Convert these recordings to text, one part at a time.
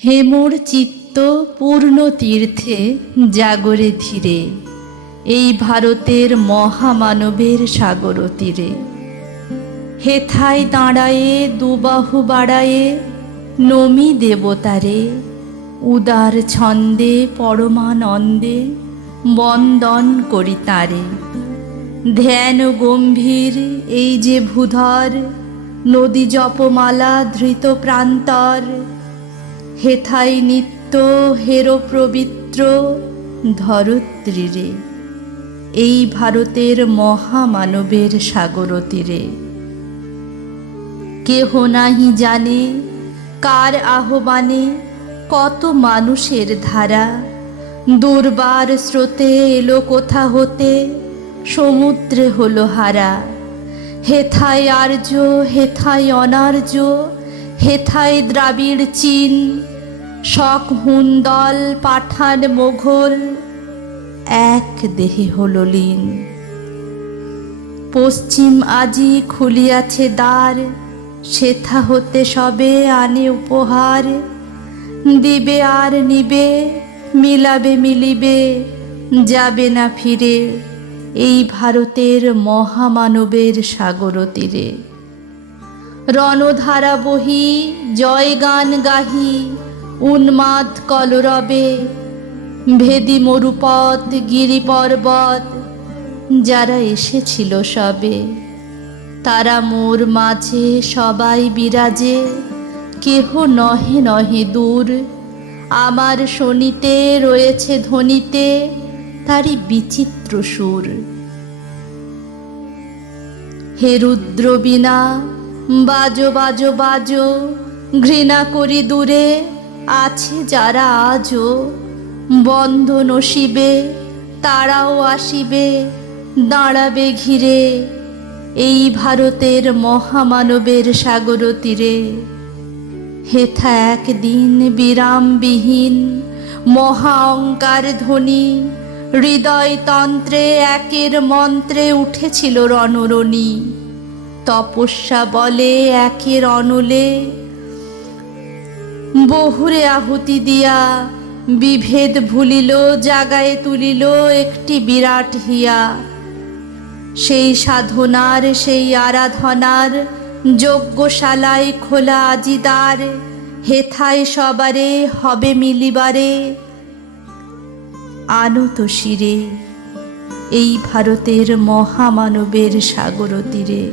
হেমোর চিত্ত পূর্ণ তীর্থে জাগরে ধীরে, এই ভারতের মহামানবের সাগর তীরে। হেথায় দাঁড়ায়ে দুবাহু বাড়ায়ে নমি দেবতারে, উদার ছন্দে পরমানন্দে বন্দন করি তারে। ধ্যান গম্ভীর এই যে ভূধর, নদী জপমালা ধৃত প্রান্তর। হেথায় নিত্য হেরো পবিত্র ধরত্রীরে, এই ভারতের মহামানবের সাগর তীরে। কেহ নাহি জানে কার আহ্বানে কত মানুষের ধারা, দুর্বার স্রোতে এলো কোথা হতে সমুদ্রে হলো হারা। হেথায় আর্য হেথায় অনার্য, হেথায় দ্রাবিড় চীন, শক হুন্দল পাঠান মোঘল এক দেহে হলো লীন। পশ্চিম আজি খুলিয়াছে দ্বার, সেথা হতে সবে আনে উপহার। দিবে আর নিবে, মিলাবে মিলিবে, যাবে না ফিরে, এই ভারতের মহামানবের সাগর তীরে। রণধারা বহি জয় গান গাহি, উন্মাদ কলরবে, ভেদি মরুপথ গিরি পর্বত, যারা এসেছিল সবে। তারা মোর মাঝে সবাই বিরাজে, কেহ নহে নহে দূর। আমার শোনিতে রয়েছে ধ্বনিতে তারি বিচিত্র সুর। হে রুদ্র বীণা বাজো বাজো বাজো, ঘৃণা করি দূরে আছে যারা আজও। বন্ধ নসিবে তারাও আসিবে, দাঁড়াবে ঘিরে, এই ভারতের মহামানবের সাগর তীরে। হেথা একদিন বিরামবিহীন মহা অঙ্কার ধ্বনি, হৃদয় তন্ত্রে একের মন্ত্রে উঠেছিল রণরণী। তপস্যা বলে একের অনলে, বহুরে আহুতি দিয়া বিভেদ ভুলিল, জাগায় তুলিল একটি বিরাট হিয়া। সেই সাধনার সেই আরাধনার যজ্ঞশালায় খোলা আজি দ্বার। হেথায় সবারে হবে মিলিবারে আনত শিরে, এই ভারতের মহামানবের সাগর তীরে।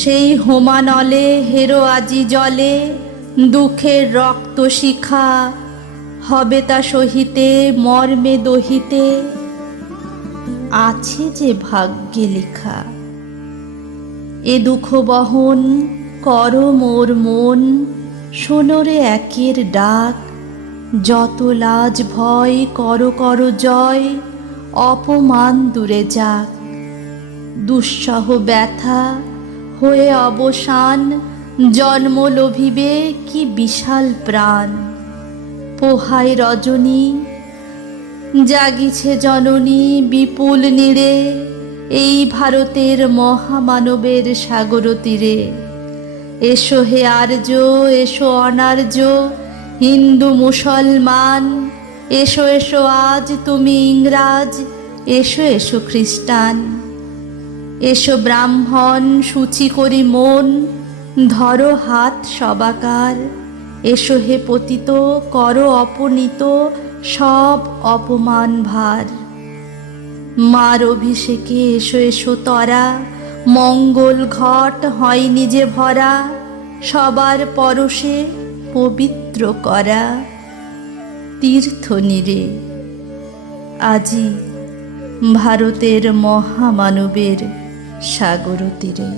সেই হোমানলে হেরো আজি জলে, দুঃখের রক্ত শিখা হবে তা সহিতে মর্মে দহিতে, আছে যে ভাগ্যে লেখা। এ দুঃখ বহন কর মোর মন, শোনরে একের ডাক। যত লাজ ভয় কর কর জয়, অপমান দূরে যাক। দুঃসহ ব্যথা হয়ে অবসান, জন্ম লোভিবে কি বিশাল প্রাণ। পোহায় রজনী জাগিছে জননী বিপুল নীড়ে, এই ভারতের মহামানবের সাগর তীরে। এসো হে আর্য এসো অনার্য, হিন্দু মুসলমান, এসো এসো আজ তুমি ইংরাজ, এসো এসো খ্রিস্টান। এসো ব্রাহ্মণ সূচি করি মন, ধরো হাত সবাকার। এসো হে পতিত করো অপনীত সব অপমান ভার। মার অভিষেকে এসো এসো তরা, মঙ্গল ঘট হয় নিজে ভরা। সবার পরশে পবিত্র করা তীর্থ নীরে, আজি ভারতের মহামানবের সাগর তীরে।